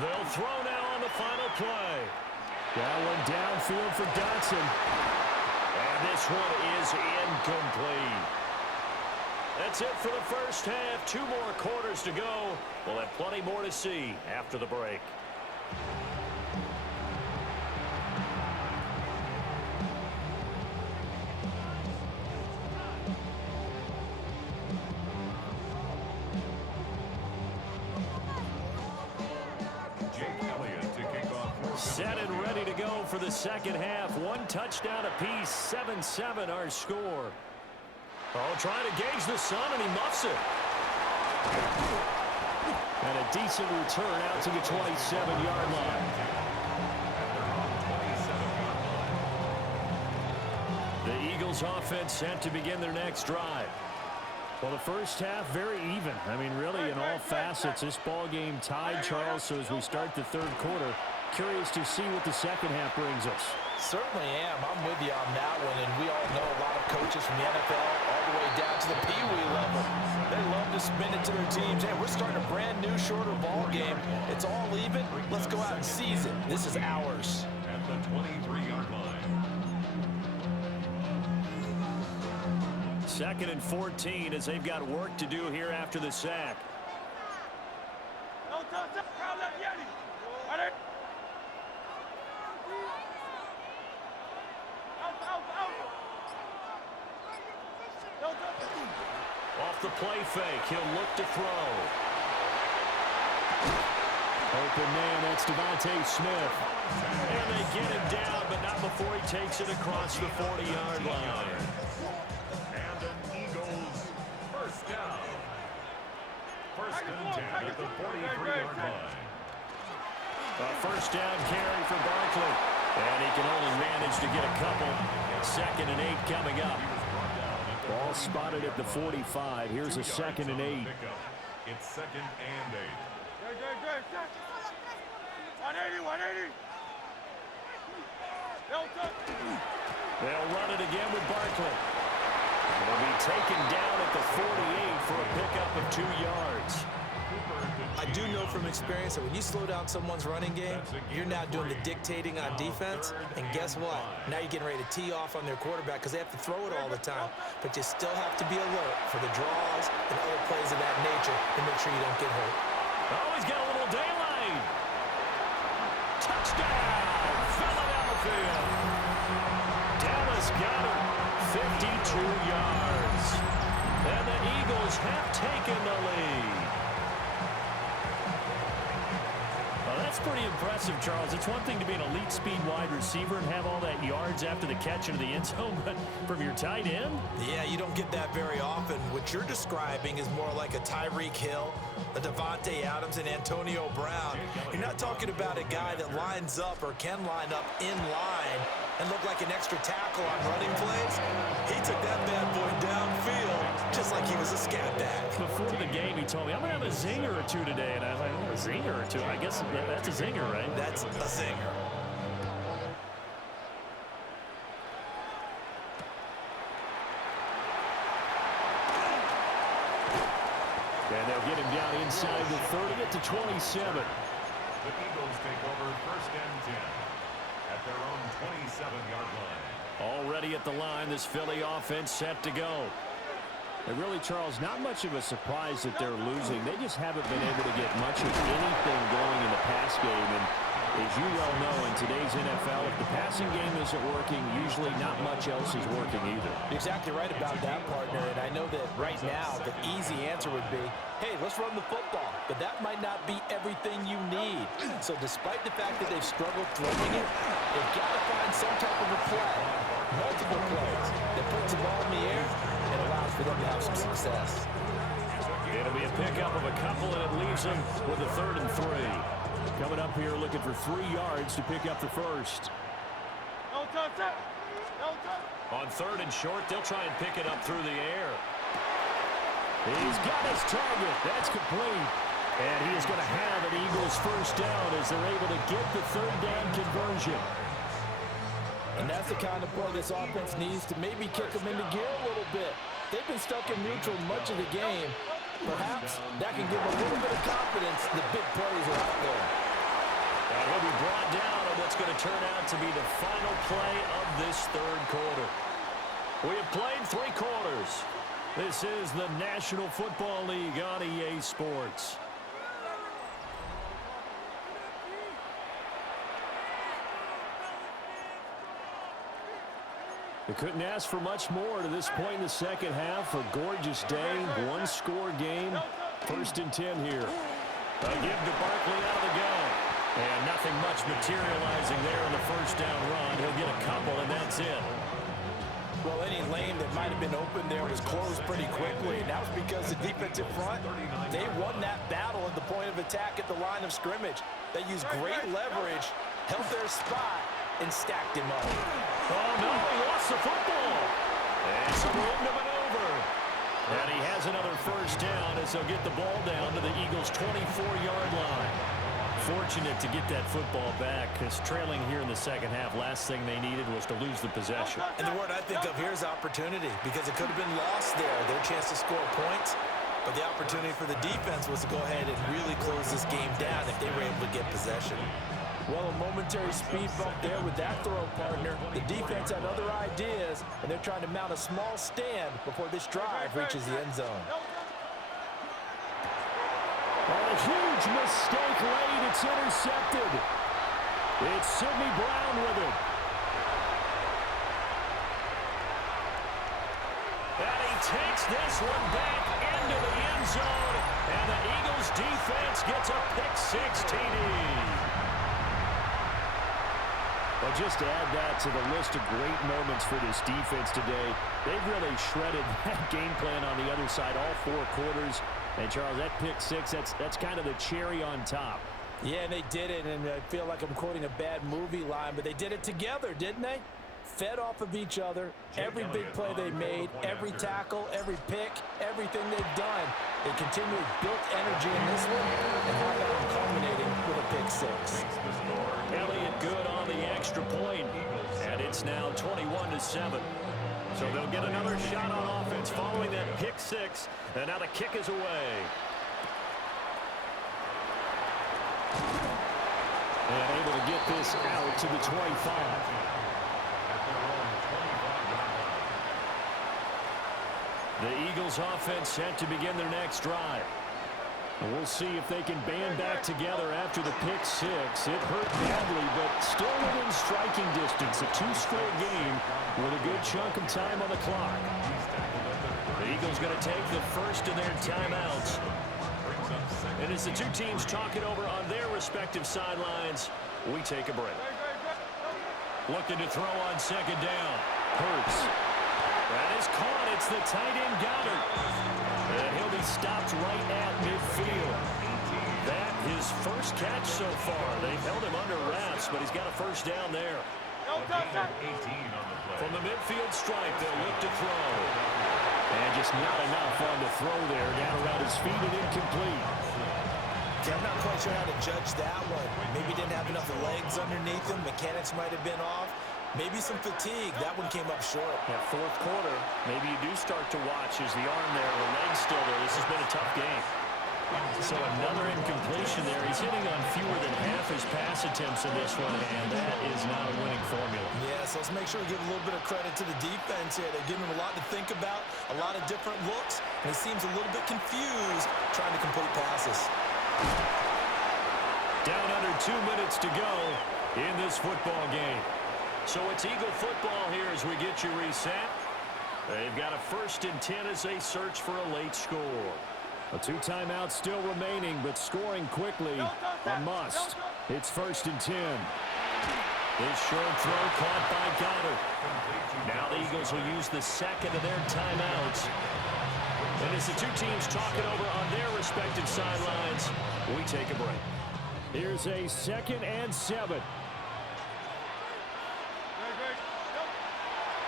They'll throw now on the final play. That one downfield for Dotson. And this one is incomplete. That's it for the first half. 2 more quarters to go. We'll have plenty more to see after the break. Set and ready to go for the second half. 1 touchdown apiece, 7-7 our score. Oh, trying to gauge the sun, and he muffs it. And a decent return out to the 27-yard line. The Eagles offense set to begin their next drive. Well, the first half, very even. I mean, really, in all facets, this ball game tied, Charles. So as we start the third quarter, curious to see what the second half brings us. Certainly am. I'm with you on that one, and we all know a lot of coaches from the NFL all the way down to the Pee-wee level. They love to spin it to their teams. Hey, we're starting a brand new, shorter ball game. It's all even. Let's go out and seize it. This is ours. At the 23-yard line. 2nd and 14 as they've got work to do here after the sack. Off the play fake, he'll look to throw. Open man, that's Devontae Smith. And they get him down, but not before he takes it across the 40-yard line. And an Eagles first down. First and 10 at the 43-yard line. A first down carry for Barkley. And he can only manage to get a couple. 2nd and 8 coming up. Ball spotted at the 45. Here's a 2nd and 8. It's 2nd and 8. 180. They'll run it again with Barkley. They'll be taken down at the 48 for a pickup of 2 yards. I do know from experience that when you slow down someone's running game, you're now doing the dictating on defense. And guess what? Now you're getting ready to tee off on their quarterback because they have to throw it all the time. But you still have to be alert for the draws and other plays of that nature to make sure you don't get hurt. Oh, he's got a little daylight. Touchdown, Philadelphia. Dallas Goedert, 52 yards. And the Eagles have taken the lead. Well, that's pretty impressive, Charles. It's one thing to be an elite speed wide receiver and have all that yards after the catch into the end zone, but from your tight end? Yeah, you don't get that very often. What you're describing is more like a Tyreek Hill, a Devontae Adams, and Antonio Brown. You're not talking about a guy that lines up or can line up in line and look like an extra tackle on running plays. He took that bad boy downfield just like he was a scat back. Before the game, he told me, I'm going to have a zinger or 2 today. And I was like, oh, a zinger or 2? I guess that's a zinger, right? That's a zinger. And they'll get him down inside the 30 at the 27. The Eagles take over 1st and 10 at their own 27-yard line. Already at the line, this Philly offense set to go. And really, Charles, not much of a surprise that they're losing. They just haven't been able to get much of anything going in the pass game. And as you well know, in today's NFL, if the passing game isn't working, usually not much else is working either. You're exactly right about that, partner. And I know that right now the easy answer would be, hey, let's run the football. But that might not be everything you need. So despite the fact that they've struggled throwing it, they've got to find some type of a play, multiple plays, that puts the ball in the air and allows for them to have some success. It'll be a pickup of a couple, and it leaves them with a 3rd and 3. Coming up here looking for 3 yards to pick up the first. On 3rd and short, they'll try and pick it up through the air. He's got his target. That's complete. And he is going to have an Eagles first down as they're able to get the 3rd down conversion. And that's the kind of play this offense needs to maybe kick them into gear a little bit. They've been stuck in neutral much of the game. Perhaps that can give them a little bit of confidence the big plays are out there. play of this third quarter. We have played 3 quarters. This is the National Football League on EA Sports. They couldn't ask for much more to this point in the second half. A gorgeous day, one-score game. 1st and 10 here. A give to Barkley out of the gun. And nothing much materializing there in the first down run. He'll get a couple, and that's it. Well, any lane that might have been open there was closed pretty quickly. And that was because the defensive front, they won that battle at the point of attack at the line of scrimmage. They used great leverage, held their spot, and stacked him up. Oh, no, he lost the football. And some room to maneuver. And he has another first down as they'll get the ball down to the Eagles' 24-yard line. Fortunate to get that football back because trailing here in the second half, last thing they needed was to lose the possession. And the word I think of here is opportunity because it could have been lost there, their chance to score points. But the opportunity for the defense was to go ahead and really close this game down if they were able to get possession. Well, a momentary speed bump there with that throw, partner. The defense had other ideas, and they're trying to mount a small stand before this drive reaches the end zone. And a huge mistake late. It's intercepted. It's Sidney Brown with it. And he takes this one back into the end zone. And the Eagles defense gets a pick-6 TD. Well, just to add that to the list of great moments for this defense today, they've really shredded that game plan on the other side all 4 quarters. And, Charles, that pick-6, that's kind of the cherry on top. Yeah, and they did it, and I feel like I'm quoting a bad movie line, but they did it together, didn't they? Fed off of each other, every big play they made, every tackle, every pick, everything they've done. They continually built energy in this one, and how about them culminating with a pick-6. Elliott good on the extra point, and it's now 21-7. So they'll get another shot on offense following that pick-6, and now the kick is away. And able to get this out to the 25. The Eagles offense set to begin their next drive. And we'll see if they can band back together after the pick-6. It hurt badly, but still within striking distance. A 2-score game with a good chunk of time on the clock. The Eagles going to take the first of their timeouts. And as the two teams talk it over on their respective sidelines, we take a break. Looking to throw on second down. Hurts. That is caught. It's the tight end Goddard. And he'll be stopped right at midfield. That his first catch so far. They've held him under wraps, but he's got a first down there. From the midfield stripe, they'll look to throw. And just not enough on the throw there. Down around his feet and incomplete. Yeah, I'm not quite sure how to judge that one. Maybe didn't have enough legs underneath him. Mechanics might have been off. Maybe some fatigue. That one came up short. That fourth quarter, maybe you do start to watch as the arm there, the leg's still there. This has been a tough game. So another incompletion there. He's hitting on fewer than half his pass attempts in this one, and that is not a winning formula. Yeah, so let's make sure we give a little bit of credit to the defense here. They're giving him a lot to think about, a lot of different looks, and he seems a little bit confused trying to complete passes. Down under 2 minutes to go in this football game. So it's Eagle football here as we get you reset. They've got a 1st and 10 as they search for a late score. A 2 timeouts still remaining, but scoring quickly a must. It's 1st and 10. This short throw caught by Goddard. Now the Eagles will use the second of their timeouts. And as the two teams talk it over on their respective sidelines, we take a break. Here's a 2nd and 7.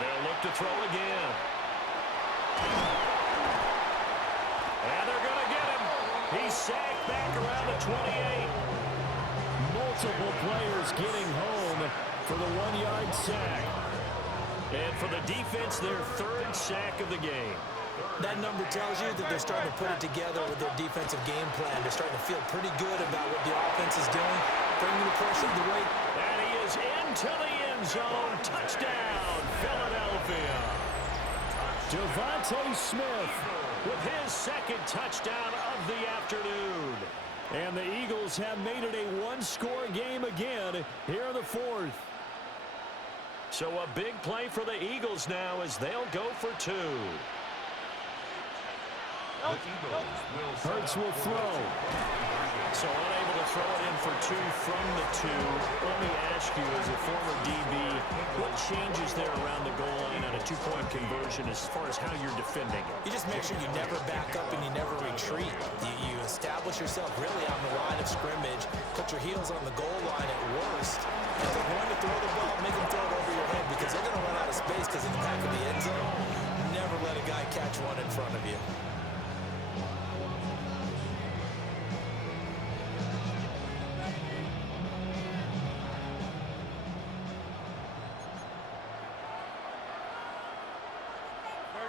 They'll look to throw again. And they're going to get him. He's sacked back around the 28. Multiple players getting home for the 1-yard sack. And for the defense, their 3rd sack of the game. That number tells you that they're starting to put it together with their defensive game plan. They're starting to feel pretty good about what the offense is doing, bringing the pressure the way. And he is into the end end zone. Touchdown, Philadelphia. Devontae Smith With his second touchdown of the afternoon. And the Eagles have made it a one-score game again here in the fourth. So a big play for the Eagles now as they'll go for two. Hurts will throw. So unable to throw it in for two from the two. Let me ask you, as a former DB, what changes there around the goal line on a two-point conversion as far as how you're defending it? You just make sure you never back up and you never retreat. You establish yourself really on the line of scrimmage, put your heels on the goal line at worst. If they're going to throw the ball, make them throw it over your head because they're going to run out of space because in the back of the end zone, never let a guy catch one in front of you.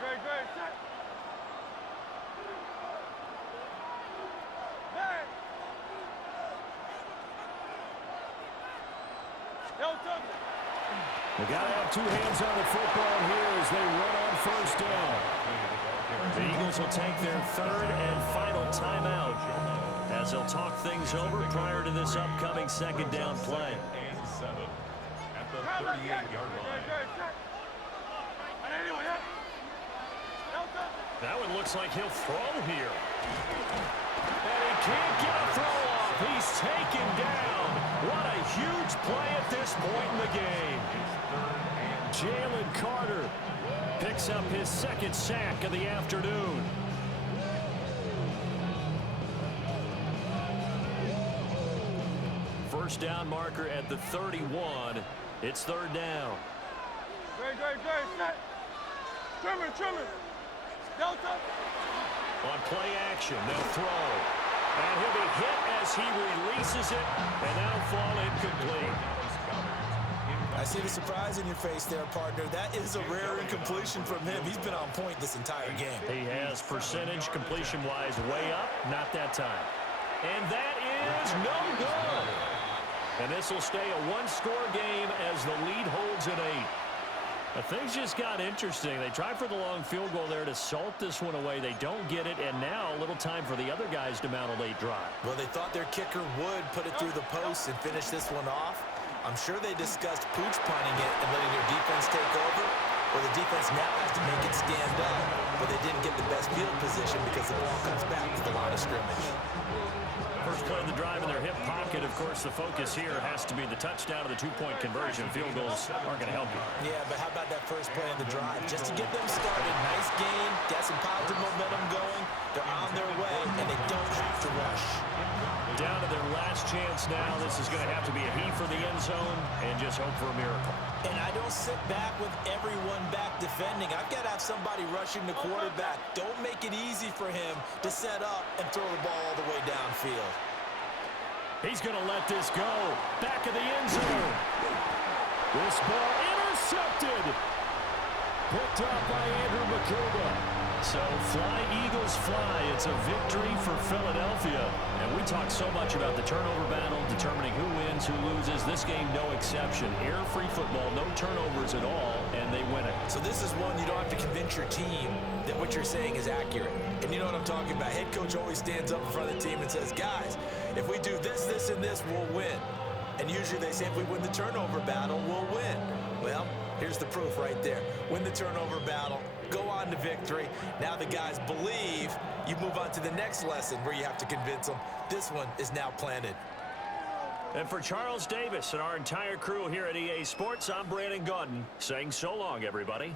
Great, set. Hey. They got to have two hands on the football here as they run on first down. The Eagles will take their third and final timeout as they'll talk things over prior to this upcoming second down play. And 7 at the 38-yard line. That one looks like he'll throw here. And he can't get a throw off. He's taken down. What a huge play at this point in the game. Jalen Carter picks up his second sack of the afternoon. First down marker at the 31. It's third down. Great, set. Trimmer. Delta. On play action, they'll throw. And he'll be hit as he releases it, and that'll fall incomplete. I see the surprise in your face there, partner. That is a rare incompletion from him. He's been on point this entire game. He has percentage completion-wise way up, not that time. And that is no good. And this will stay a one-score game as the lead holds at 8. But things just got interesting. They tried for the long field goal there to salt this one away. They don't get it, and now a little time for the other guys to mount a late drive. Well, they thought their kicker would put it through the post and finish this one off. I'm sure they discussed pooch punting it and letting their defense take over. Well, the defense now has to make it stand up, but they didn't get the best field position because the ball comes back to the line of scrimmage. First play of the drive in their hip pocket. Of course, the focus here has to be the touchdown of the two-point conversion. Field goals aren't going to help you. Yeah, but how about that first play of the drive? Just to get them started. Nice game. Got some positive momentum going. They're on their way, and they don't have to rush. Down to their last chance now. This is going to have to be a heave for the end zone and just hope for a miracle. And I don't sit back with everyone back defending. I've got to have somebody rushing the quarterback. Don't make it easy for him to set up and throw the ball all the way downfield. He's going to let this go. Back of the end zone. This ball intercepted. Picked up by Andrew McCouga. So fly, Eagles, fly. It's a victory for Philadelphia. And we talk so much about the turnover battle, determining who wins, who loses. This game, no exception. Error-free football, no turnovers at all, and they win it. So this is one you don't have to convince your team that what you're saying is accurate. And you know what I'm talking about. Head coach always stands up in front of the team and says, guys, if we do this, this, and this, we'll win. And usually they say if we win the turnover battle, we'll win. Well, here's the proof right there. Win the turnover battle, go on to victory. Now the guys believe. You move on to the next lesson where you have to convince them. This one is now planted. And for Charles Davis and our entire crew here at EA Sports, I'm Brandon Gaudin saying so long, everybody.